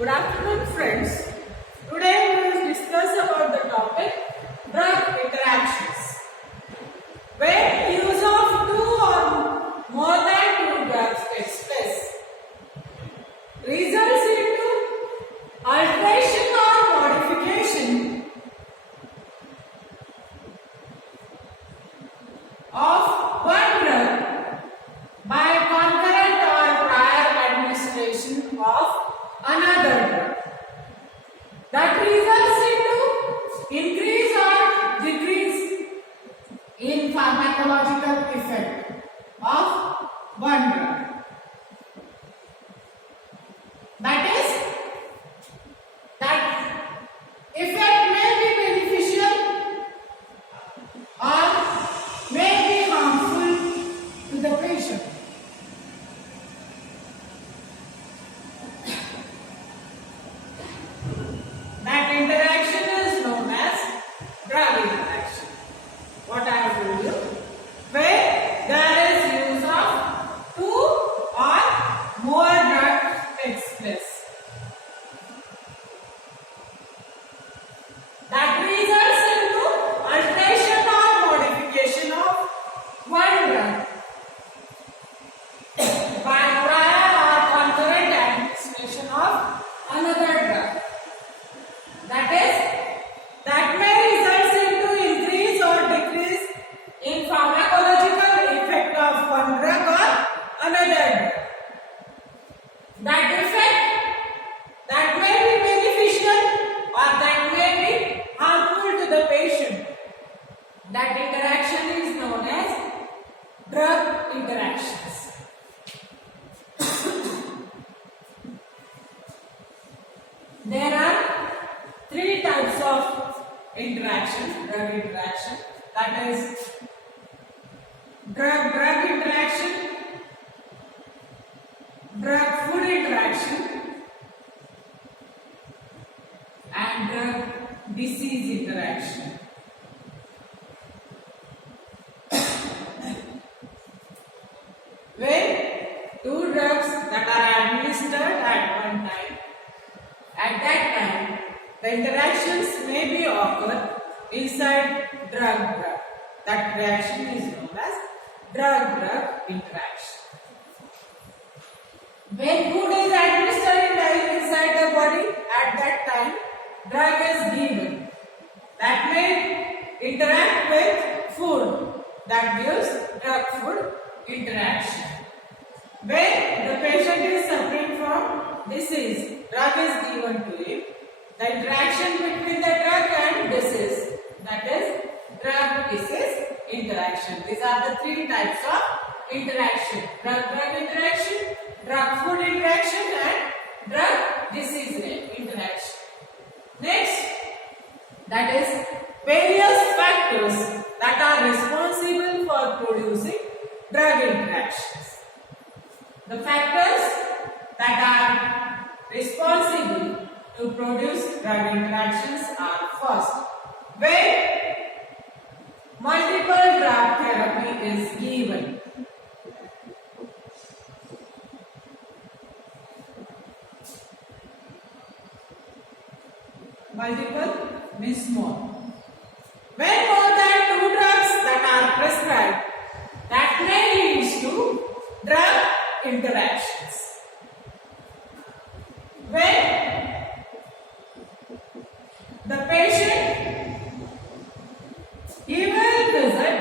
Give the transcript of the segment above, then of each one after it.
Good afternoon, friends. Today we will discuss about the topic drug interactions. When use of two or more than two drugs takes place, results into alteration or modification of one drug by concurrent or prior administration of another drug. That results into increase or decrease in pharmacological effect of one drug. That effect may be beneficial or may be harmful to the patient. That interaction is known as drug interaction. What I have told you, where there is use of two or more drugs takes place. That results into alteration or modification of one drug by prior or concurrent administration of another drug. That may result into increase or decrease in pharmacological effect of one drug or another drug. That effect that may be beneficial or that may be harmful to the patient. That interaction is known as drug interactions. There are three types of interaction, drug interaction. That is drug-drug interaction, drug-food interaction, and drug-disease interaction. When two drugs that are administered at one time, at that time, the interactions may be occurred inside drug-drug. That reaction is known as drug-drug interaction. When food is administered inside the body, at that time, drug is given. That may interact with food. That gives drug-food interaction. When the patient is suffering from disease, drug is given to him. The interaction between the drug and disease, that is drug-disease interaction. These are the three types of interaction: drug-drug interaction, drug-food interaction, and drug-disease interaction. Next, that is various factors that are responsible for producing drug interactions. The factors that are responsible to produce drug interactions are: first, when multiple drug therapy is given. Multiple means more. When more than two drugs that are prescribed, that may lead to drug interactions. When the patient he will visit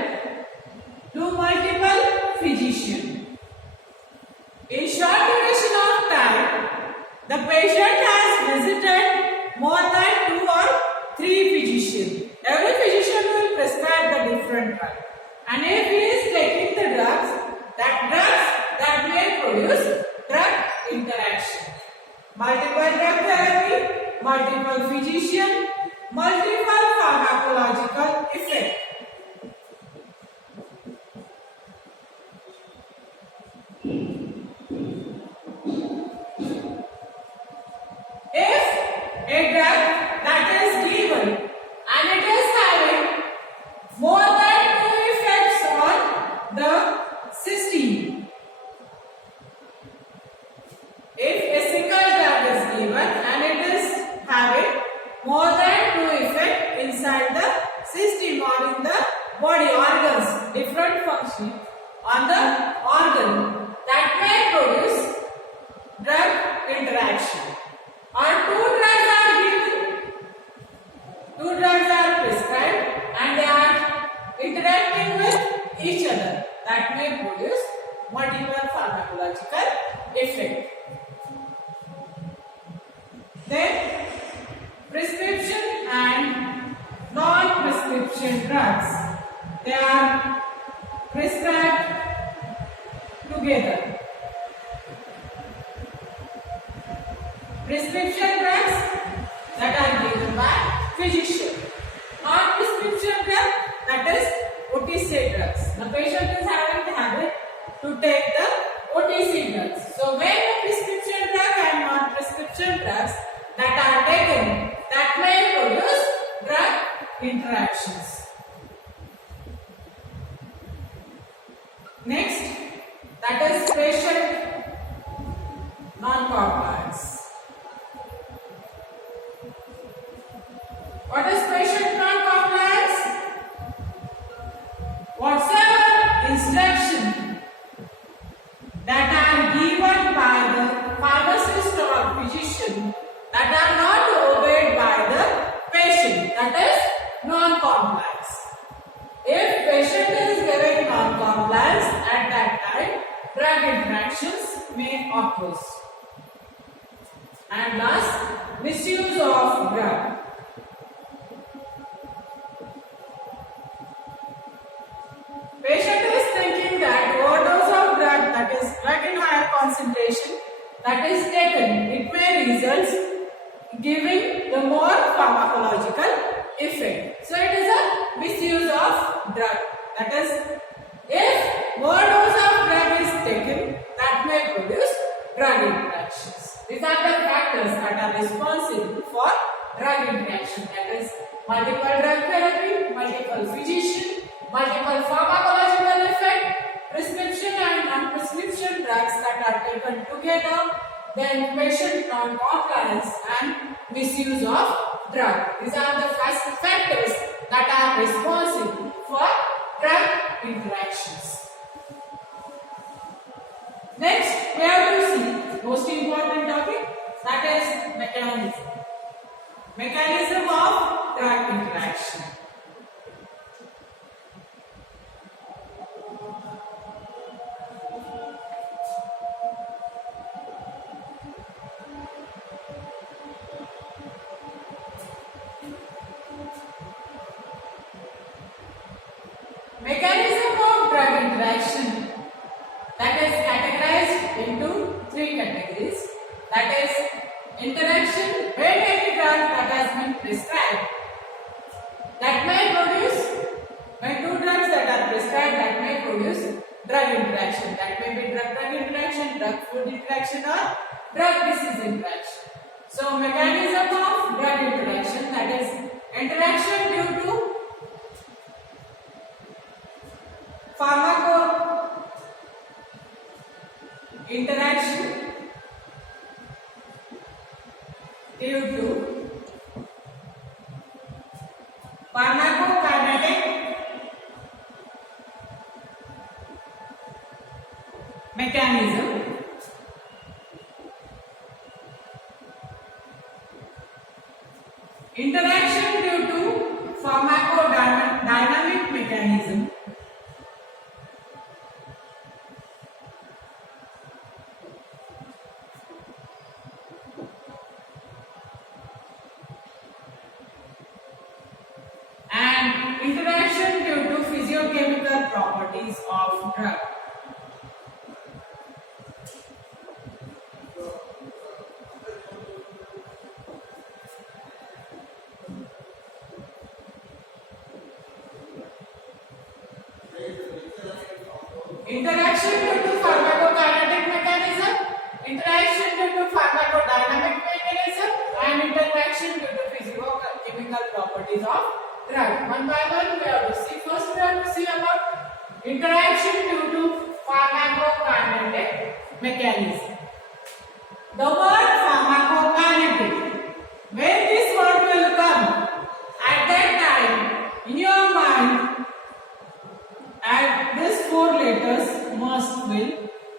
to multiple physicians. In short duration of time, the patient has visited more than two or three physicians. Every physician will prescribe the different drug. And if he is taking the drugs that may produce drug interaction. Multiple drug therapy, multiple physician, multiple pharmacological effect. If a drug that is given and it is having more than two effects on the system, if a single drug is given and action on the organ that may produce drug interaction. Or two drugs are given, two drugs are prescribed and they are interacting with each other that may produce multiple pharmacological effect. Then prescription and non-prescription drugs, they are prescribed together. Prescription drugs that are given by physician. Non-prescription drug, that is OTC drugs. The patient is having the habit to take the OTC drugs. So when the prescription drug and non-prescription drugs that are taken, that may produce drug interactions. Next, that is patient non-compliance. What is patient non-compliance? Whatsoever instruction that are given by the pharmacist or physician that are not obeyed by the patient, that is non-compliance. If patient is giving non-compliance, at that time drug interactions may occur. And last, misuse of drug. Patient is thinking that overdose of drug, that is drug in higher concentration, that is taken, it may result giving the more pharmacological effect. So it is a misuse of drug. That is, if more dose of drug is taken, that may produce drug interactions. These are the factors that are responsible for drug interaction. That is, multiple drug therapy, multiple physician, multiple pharmacological effect, prescription and non-prescription drugs that are taken together, then patient non-compliance and misuse of drug. These are the factors that are responsible for drug interactions. Next, we have to see most important topic, that is mechanism. Mechanism of drug interaction. Mechanism of drug interaction, that is categorized into three categories. That is interaction when any drug that has been prescribed that may produce, when two drugs that are prescribed that may produce drug interaction. That may be drug-drug interaction, drug-food interaction or drug-disease interaction. So mechanism of drug interaction, that is interaction due to pharmaco interaction due to pharmacokinetic mechanism. Interaction due to pharmacodynamic mechanism. And interaction due to physiochemical properties of drug. Interaction due to pharmacokinetic mechanism, interaction due to pharmacodynamic mechanism, and interaction due to physicochemical properties of drug. One by one we have to see. First we have to see about interaction due to pharmacokinetic mechanism. The word pharmacokinetic, when this word will come, at that time in your mind, at this four letters must will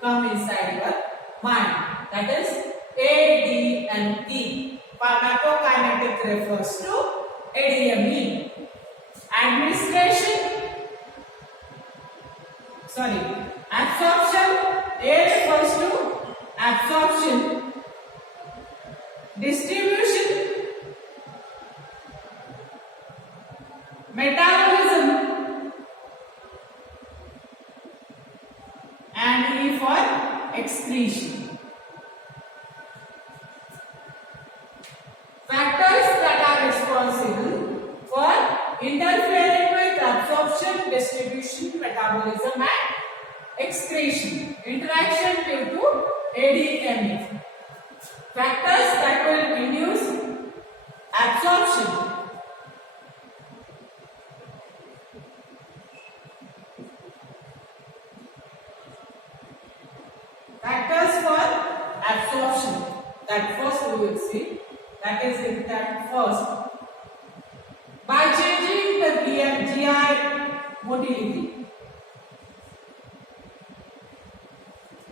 come inside your mind. That is A, D and E. Pharmacokinetic refers to ADME. Absorption. A refers to absorption. Distribution. Metabolism. And E for excretion. Factors that are responsible for interfering with absorption, distribution, metabolism and excretion. Interaction due to ADME. Factors that will induce absorption. Factors for absorption. That first we will see. That is in that first. By changing the GI motility.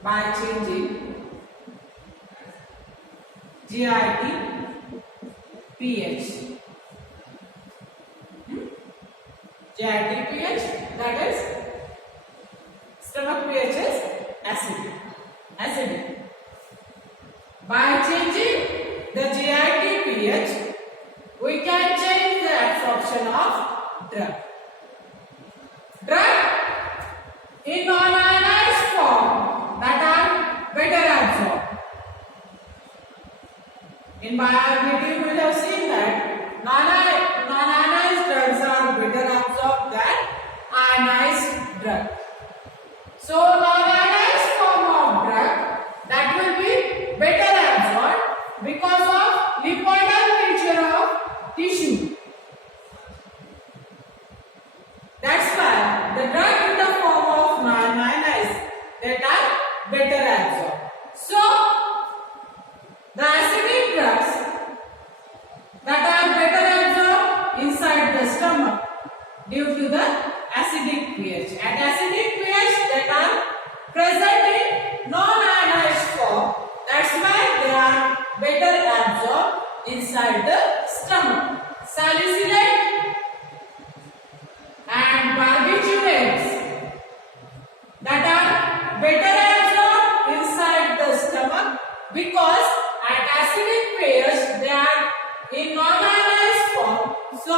By changing GIT pH. GIT pH, that is stomach pH is acidic. By changing the GIT pH, we can change the absorption of drug. Drug in non-ionized form that are better absorbed. In bioavailability, we will have seen that non-ionized drugs are better absorbed than ionized drug. So, non-ionized form of drug that will be better absorbed because of lipoidal nature of tissue. That's why the drug in the form of non-ionized that are better absorbed. So, the acidic drugs that are better absorbed inside the stomach due to the acidic pH. And acidic pH that are present in non-ionized form. That's why they are better absorbed inside the stomach. Salicylate and barbiturates that are better absorbed inside the stomach because at acidic pH they are in non-ionized form, so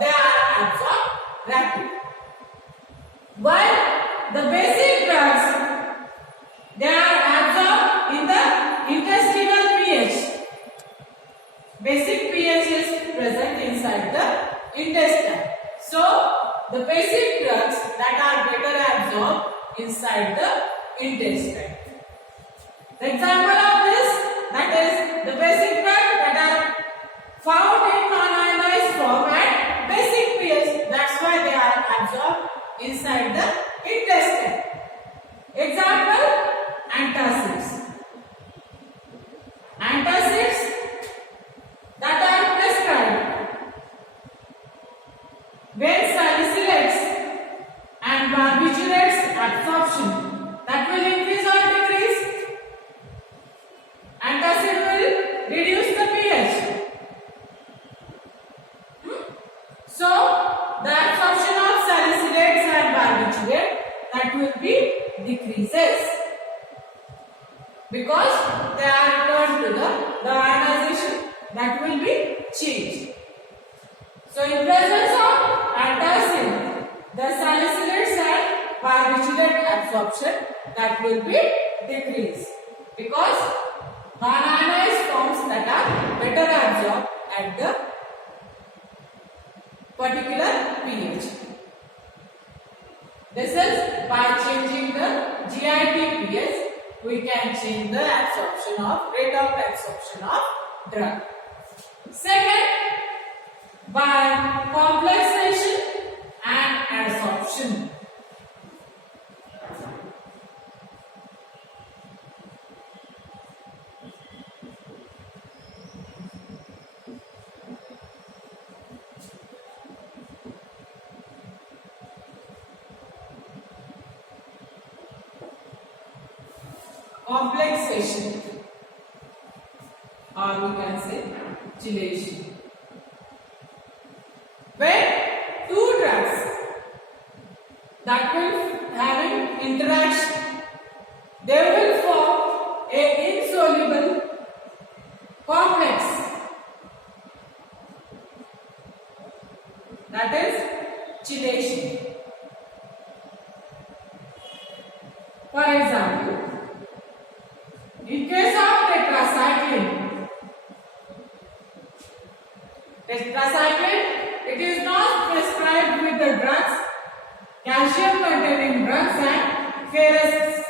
they are absorbed rapidly. While the basic drugs, they are absorbed in the intestinal pH. Basic pH is present inside the intestine. So, the basic drugs that are better absorbed inside the intestine. The example of this, that is the basic drugs that are found in non-ionized form at basic pH. That's why they are absorbed inside the intestine. Example, antacids. Antacids that are prescribed when salicylates and barbiturates absorption, that will increase or decrease. Antacid will reduce the pH. So, the absorption of salicylates and barbiturate, that will be decreases because they are returned to the ionization, that will be changed. So, in presence of antacid, the salicylates and barbiturate absorption, that will be decreased because non-ionized forms that are better absorbed at the particular pH. This is by changing the GIT pH, we can change the absorption of rate of absorption of drug. Second, by complexation and adsorption. complexation, or we can say chelation. When two drugs that will having interaction, they will form a insoluble complex, that is chelation. For example, in case of tetracycline, it is not prescribed with the drugs, calcium containing drugs and ferrous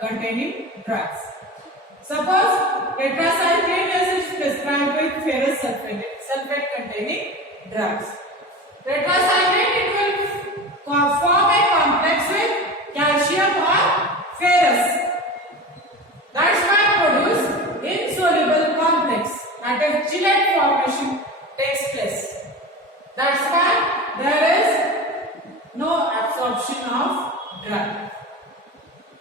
containing drugs. Suppose tetracycline is prescribed with ferrous sulfate containing drugs. Tetracycline, it will form a complex with calcium or ferrous. That's why produce insoluble complex, that is chelate formation takes place. That's why there is no absorption of drug.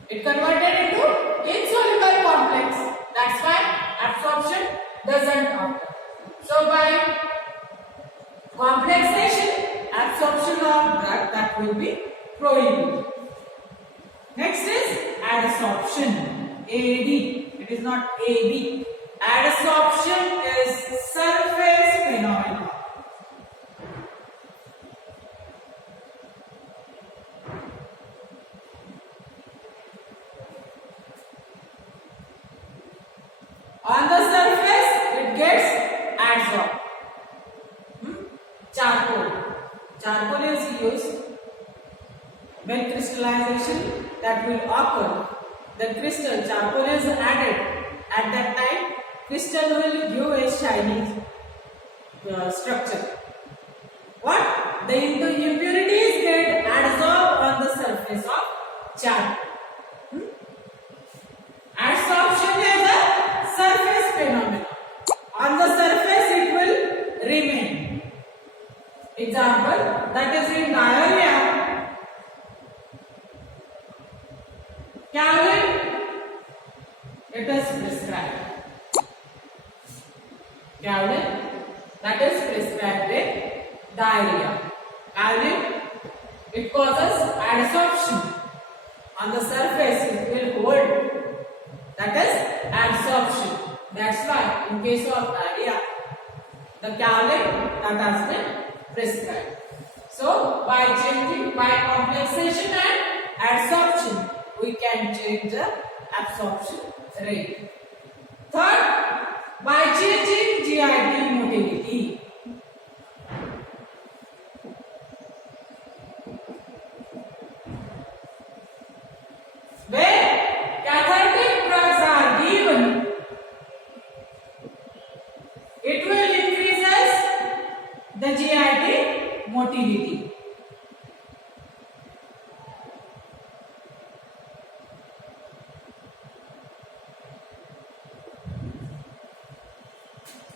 It converted into insoluble complex. That's why absorption doesn't occur. So by complexation, absorption of drug that will be prohibited. Next is adsorption. AD. It is not AB. Adsorption is surface phenomenon. On the surface, it gets adsorbed. Charcoal. Charcoal is used when crystallization that will occur. The crystal charcoal is added. At that time, crystal will give a shiny structure. What? The impurities get adsorbed on the surface of charcoal. Adsorption is a surface phenomenon. On the surface, it will remain. Example, that is in diarrhea. Kaolin, it is prescribed. Kaolin, that is prescribed with diarrhea. Kaolin, it causes adsorption. On the surface, it will hold. That is adsorption. That's why in case of diarrhea, the kaolin that has been prescribed. So by complexation and adsorption, we can change the absorption rate. Third, by changing GIT motility. When cathartic drugs are given, it will increases the GIT motility.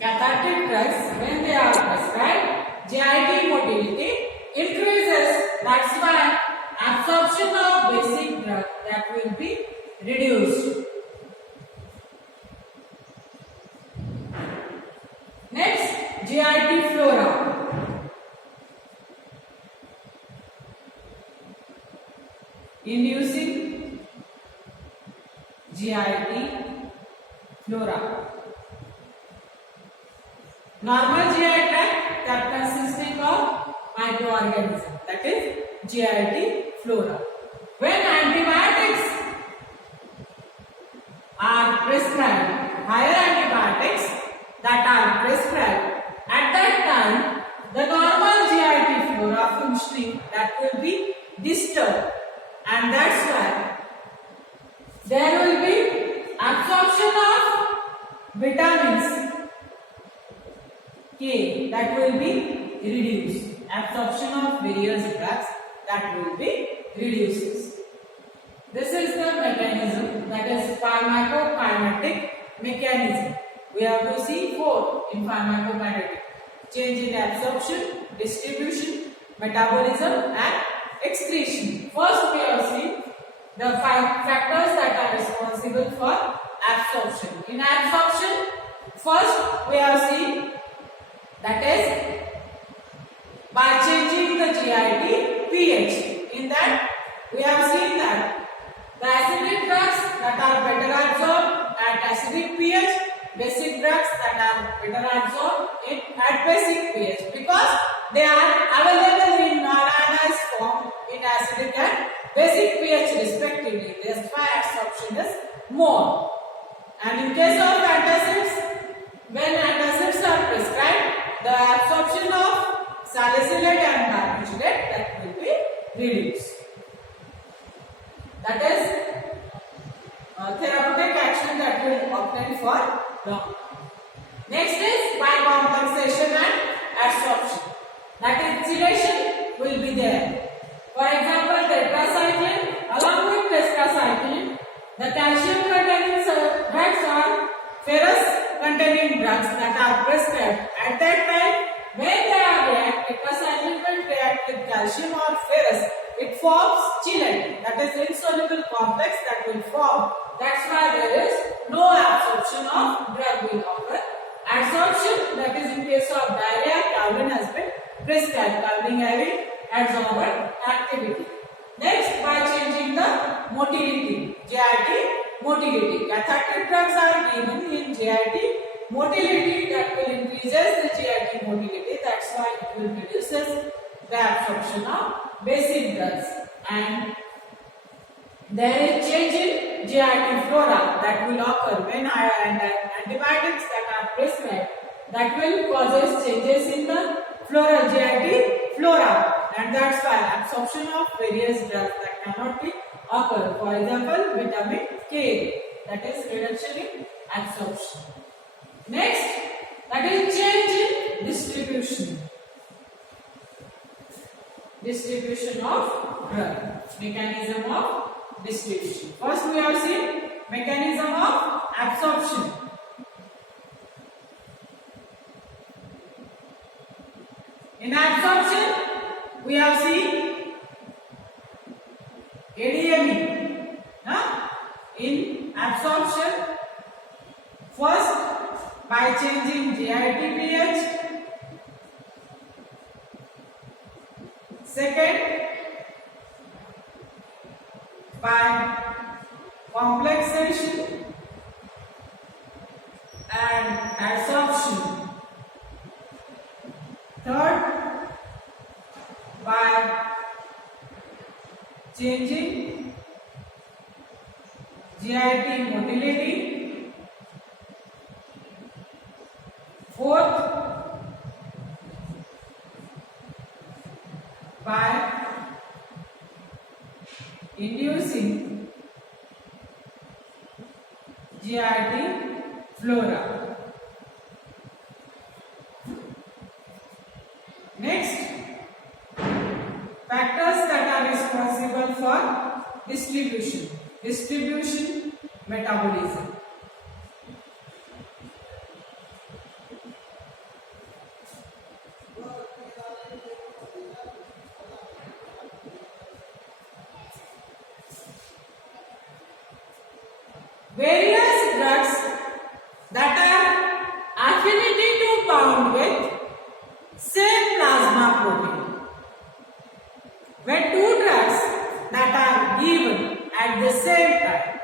Cathartic drugs, when they are prescribed, GIT motility increases. That's why absorption of basic drug that will be reduced. Next, GIT flora. Inducing GIT flora. Normal GI tract that consisting of microorganisms, that is GIT flora. When antibiotics are prescribed, higher antibiotics that are prescribed, at that time the normal GIT flora functioning that will be disturbed, and that's why there will be absorption of vitamins K that will be reduced. Absorption of various drugs that will be reduces. This is the mechanism, that is pharmacokinetic mechanism. We have to see 4 in pharmacokinetic: change in absorption, distribution, metabolism and excretion. First we have seen the five factors that are responsible for absorption. In absorption, first we have seen that is by changing the GIT pH. In that we have seen that the acidic drugs that are better absorbed at acidic pH, basic drugs that are better absorbed at basic pH, because they are available in non-ionized form in acidic and basic pH respectively. That's why absorption is more. And in case of antacids, when antacids are prescribed, the absorption of salicylate and barbiturate that will be reduced. That is therapeutic action that will obtain for long. Next is bicompensation and absorption. That is chelation will be there. For example, tetracycline along with tetracycline, the calcium containing drugs or ferrous containing drugs that are prescribed. At that time, when they are react, tetracycline will react with calcium or ferrous. It forms chelate, that is insoluble complex that will form. That's why there is no absorption of drug will occur. Absorption, that is in case of diarrhea, Calvin has been prescribed. Calvin having adsorbent activity. Next, by changing the motility, GIT motility. Catheptic drugs are given in GIT motility that will increases the GIT motility. That's why it will reduces the absorption of basic drugs. And there is change in GIT flora that will occur when antibiotics that are prescribed, that will causes changes in the flora, GIT flora, and that's why absorption of various drugs that cannot be occur. For example, vitamin K, that is reduction in absorption. Next, that is change in distribution. Distribution of drug, mechanism of distribution. First we have seen mechanism of absorption. In absorption, we have seen ADME. In absorption, first by changing GIT pH. Second, by complexation and adsorption. Third, by changing GIT motility. Fourth, by inducing GIT flora. Next, factors that are responsible for distribution. Distribution, metabolism. Various drugs that are affinity to bound with same plasma protein. When two drugs that are given at the same time,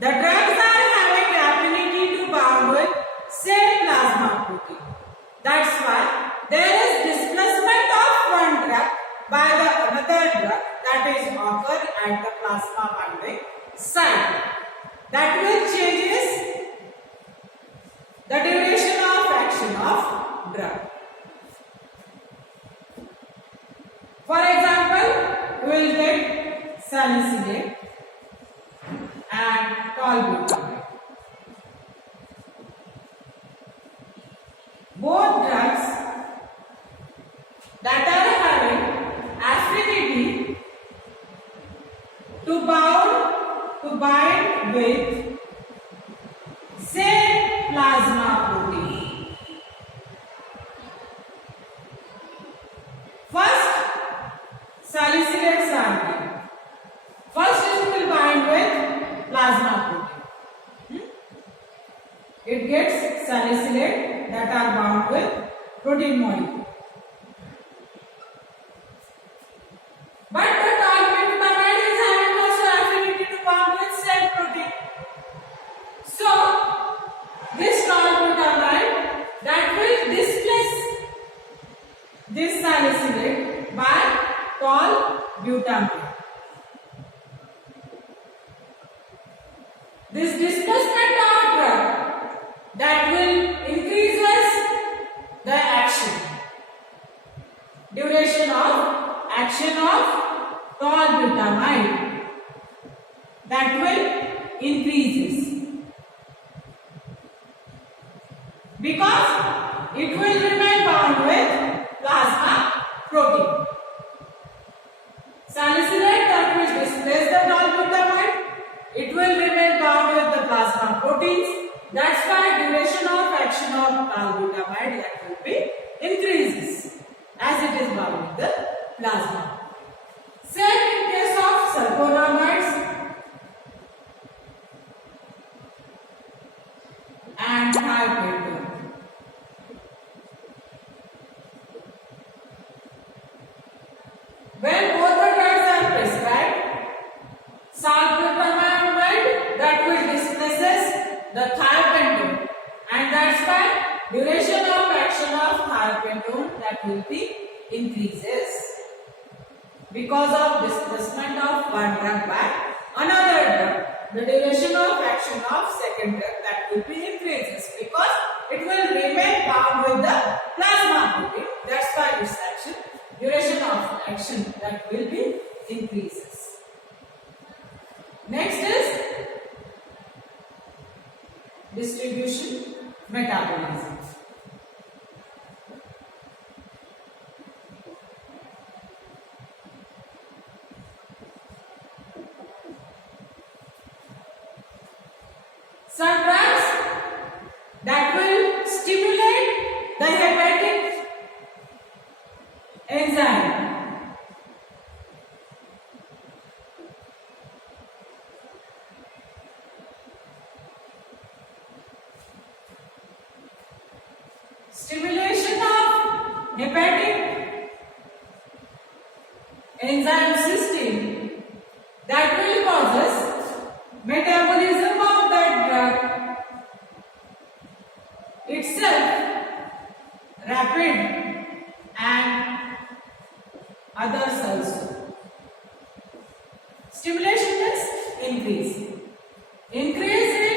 the drugs are having affinity to bound with same plasma protein. That's why there is displacement of one drug by the another drug that is occur at the plasma binding site. That will changes the duration of action of drug. For example, we will take salicylate and tolbutamide. Both drugs that are having affinity to bind with same plasma protein. First, salicylates are given. First is that are bound with protein molecule. But the tall glutamate is having also affinity to bond with cell protein. So this tall glutamate that will displace this salicylate by tall glutamate. This displacement of drug that will increases the action, duration of action of tall glutamide, that will increases because it will remain bound with plasma protein. Salicylate that will displace the tall glutamide, it will remain bound with the plasma proteins. That's why duration of action of tall glutamide that will be increases as it is bound with the plasma. Same in case of sulfonamides and thiopentone. When both the drugs are prescribed, sulfonamide that will displaces the thiopentone, and that's why duration of action of thiopentone that will be increases because of displacement of one drug by another drug. The duration of action of second drug that will be increases because it will remain bound with the plasma protein. That's why its action, duration of action that will be increases. Next is distribution, metabolism. Some drugs that will stimulate the hepatic enzyme. Stimulation of hepatic enzyme system that will causes metabolism of that drug itself rapid and others also. Stimulation is increase. Increase in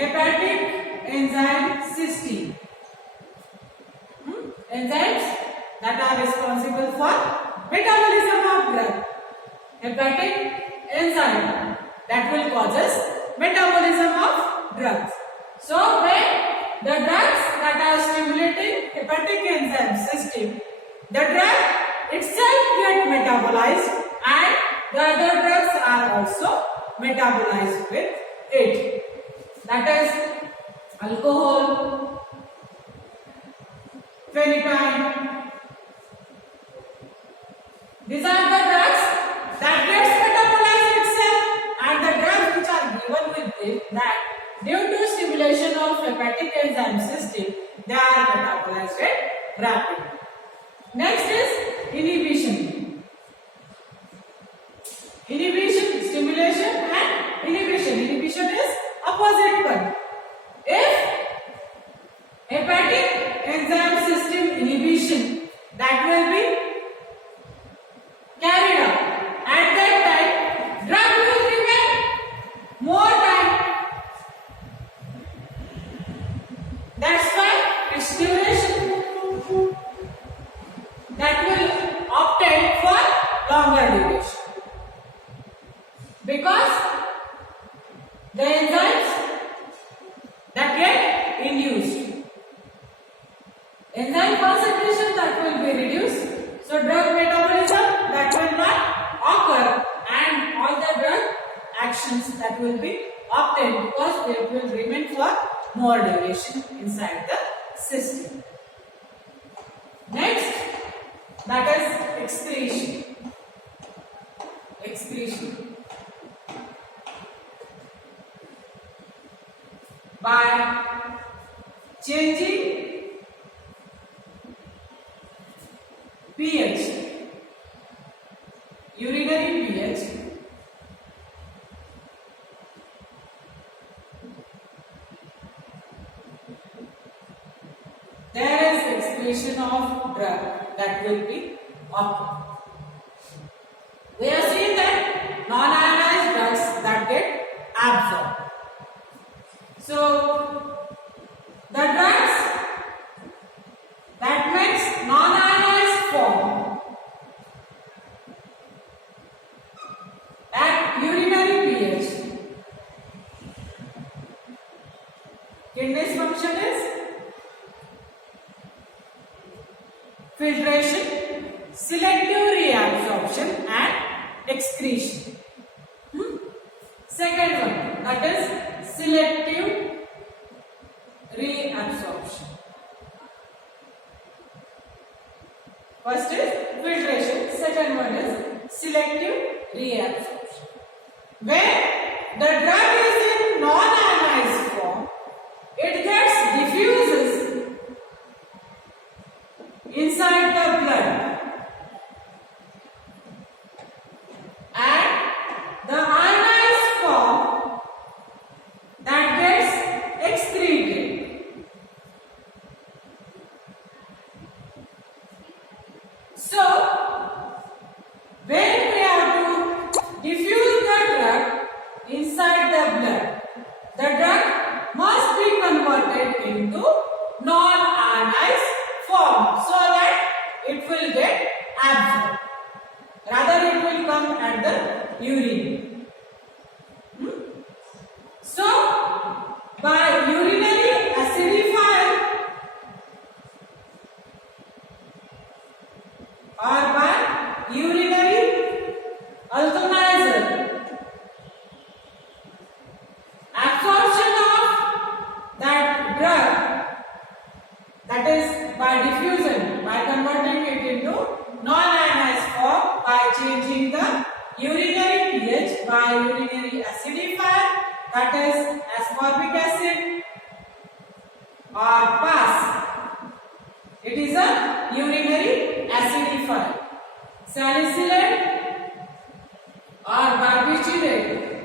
hepatic enzyme system. Enzymes that are responsible for metabolism of drug. Hepatic enzyme that will causes metabolism of drugs. So when the drugs that are stimulating hepatic enzyme system, the drug itself get metabolized and the other drugs are also metabolized with it. That is alcohol, phenytoin. These are the drugs that gets metabolized itself, and the drugs which are given with it that due to stimulation of hepatic enzyme system, they are metabolized rapidly. Next is inhibition. Inhibition, stimulation and inhibition. Inhibition is opposite one. If hepatic enzyme system inhibition that will be carried out, at that time drug will remain more time. That's why its duration that will obtain for longer duration, because the enzymes that get induced, enzyme concentration that will be reduced, so drug metabolism that will not occur, and all the drug actions that will be obtained because they will remain for more duration inside the system. Next, that is excretion. Excretion. By changing there is excretion of drug that will be occur. We have seen that non-ionized drugs that get absorbed. So, the drugs that makes non-ionized form at urinary pH. Kidney's function is filtration, selective reabsorption and excretion. Second one, that is selective reabsorption. First is filtration, second one is selective reabsorption. When the drug is in non-ionized form, it gets diffuses inside the blood and the ionized form that gets excreted. So, when we have to diffuse the drug inside the drug must be converted into non-ionized form so that it will get absorbed. Rather, it will come at the urine. So, by urinary acidifier or by urinary alkalizer, absorption of that drug, that is by diffusion, by converting it into non-ionized form by changing the urinary pH by urinary acidifier, that is ascorbic acid or PAS. It is a urinary acidifier. Salicylate or barbiturate